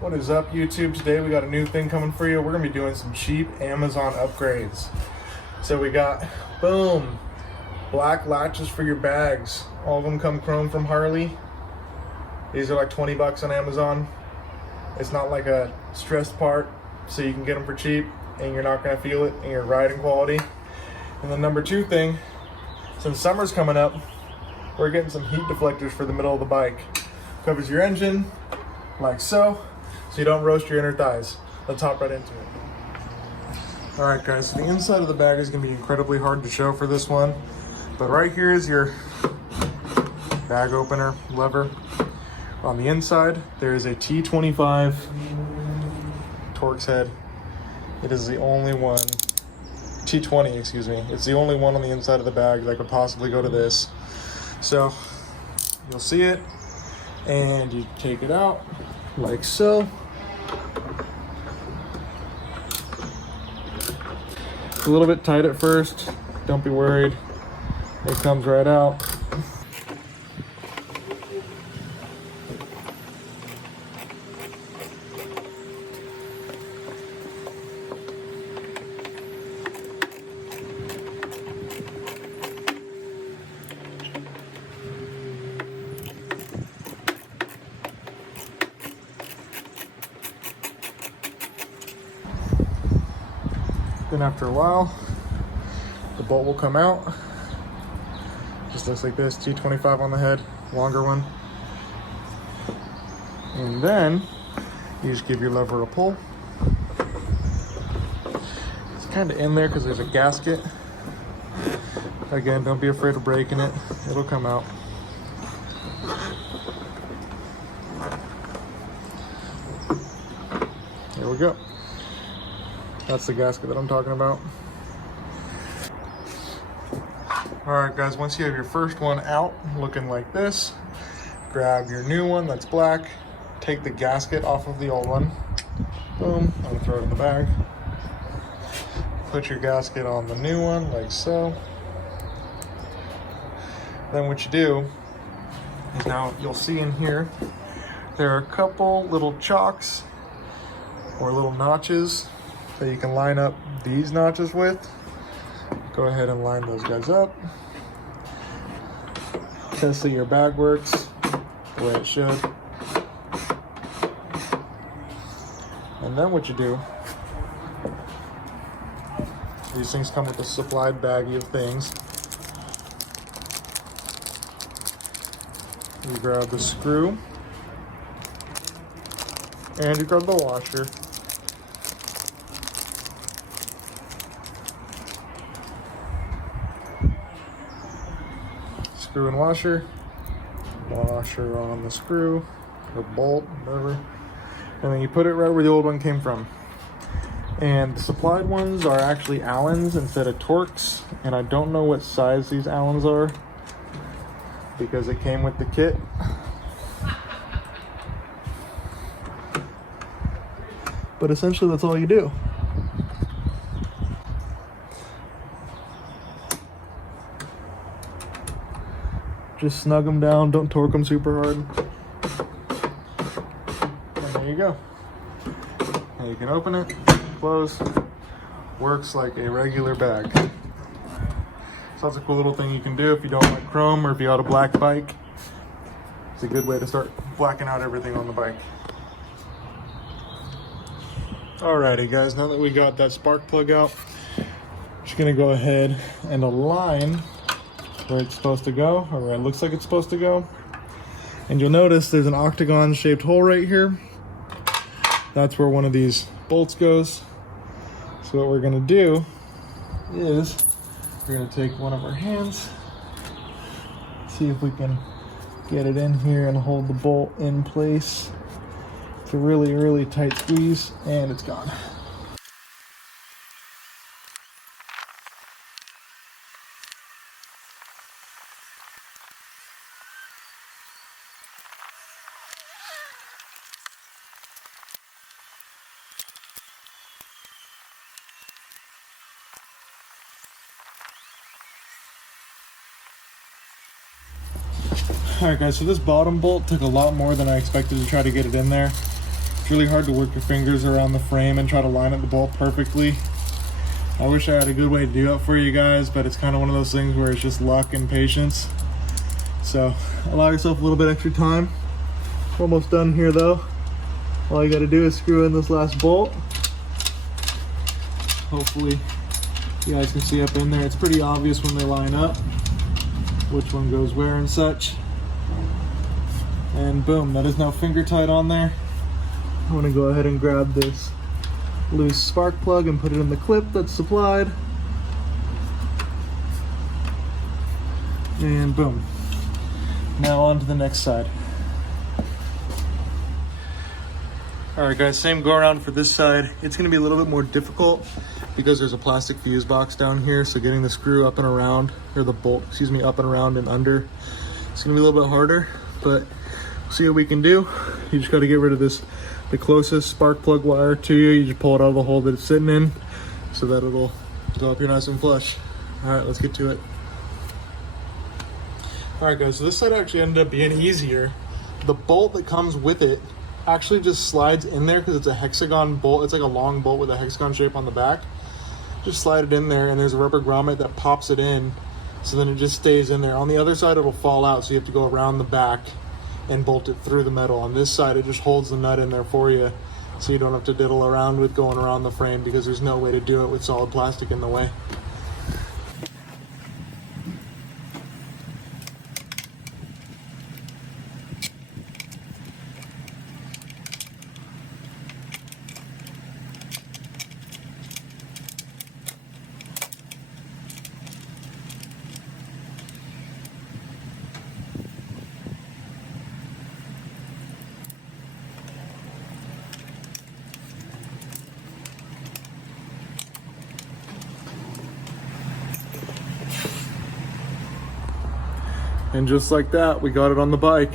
What is up, YouTube? Today we got a new thing coming for you. We're gonna be doing some cheap Amazon upgrades. So we got, boom, black latches for your bags. All of them come chrome from Harley. These are like 20 bucks on Amazon. It's not like a stressed part, so you can get them for cheap and you're not gonna feel it in your riding quality. And the number two thing, since summer's coming up, we're getting some heat deflectors for the middle of the bike. Covers your engine, like so you don't roast your inner thighs. Let's hop right into it. All right, guys, so the inside of the bag is gonna be incredibly hard to show for this one, but right here is your bag opener lever. On the inside, there is a T25 Torx head. It is the only one, T20, excuse me. It's the only one on the inside of the bag that could possibly go to this. So you'll see it, and you take it out like so. It's a little bit tight at first. Don't be worried. It comes right out. Then after a while, the bolt will come out. Just looks like this, T25 on the head, longer one. And then you just give your lever a pull. It's kind of in there because there's a gasket. Again, don't be afraid of breaking it. It'll come out. There we go. That's the gasket that I'm talking about. All right, guys, once you have your first one out looking like this, grab your new one that's black, take the gasket off of the old one. Boom, I'm gonna throw it in the bag. Put your gasket on the new one like so. Then what you do is, now you'll see in here, there are a couple little chocks or little notches that you can line up these notches with. Go ahead and line those guys up. Test that your bag works the way it should. And then what you do, these things come with a supplied baggie of things. You grab the screw and you grab the washer. Screw and washer on the screw or bolt, whatever, and then you put it right where the old one came from. And the supplied ones are actually Allens instead of Torx, and I don't know what size these Allens are because it came with the kit. But essentially that's all you do. Just snug them down, don't torque them super hard. And there you go. And you can open it, close. Works like a regular bag. So that's a cool little thing you can do if you don't like chrome or if you got a black bike. It's a good way to start blacking out everything on the bike. Alrighty, guys, now that we got that spark plug out, I'm just gonna go ahead and align where it's supposed to go, or where it looks like it's supposed to go. And you'll notice there's an octagon shaped hole right here. That's where one of these bolts goes. So what we're gonna do is we're gonna take one of our hands, see if we can get it in here and hold the bolt in place. It's a really, really tight squeeze and it's gone. Alright guys, so this bottom bolt took a lot more than I expected to try to get it in there. It's really hard to work your fingers around the frame and try to line up the bolt perfectly. I wish I had a good way to do that for you guys, but it's kind of one of those things where it's just luck and patience. So allow yourself a little bit extra time. Almost done here though. All you got to do is screw in this last bolt. Hopefully you guys can see up in there. It's pretty obvious when they line up which one goes where and such. And boom, that is now finger tight on there. I'm gonna go ahead and grab this loose spark plug and put it in the clip that's supplied. And boom. Now on to the next side. Alright guys, same go around for this side. It's gonna be a little bit more difficult because there's a plastic fuse box down here, so getting the screw up and around, or the bolt, excuse me, up and around and under, it's gonna be a little bit harder, but see what we can do. You just got to get rid of this, the closest spark plug wire to you. You just pull it out of the hole that it's sitting in so that it'll go up here nice and flush. All right, let's get to it. All right guys, so this side actually ended up being easier. The bolt that comes with it actually just slides in there because it's a hexagon bolt. It's like a long bolt with a hexagon shape on the back. Just slide it in there and there's a rubber grommet that pops it in, so then it just stays in there. On the other side it'll fall out, so you have to go around the back and bolt it through the metal. On this side it just holds the nut in there for you, so you don't have to diddle around with going around the frame because there's no way to do it with solid plastic in the way. And just like that, we got it on the bike.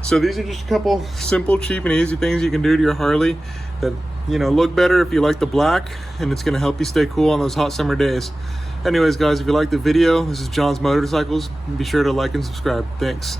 So these are just a couple simple, cheap, and easy things you can do to your Harley that, you know, look better if you like the black, and it's gonna help you stay cool on those hot summer days. Anyways guys, if you like the video, this is John's Motorcycles. Be sure to like and subscribe. Thanks.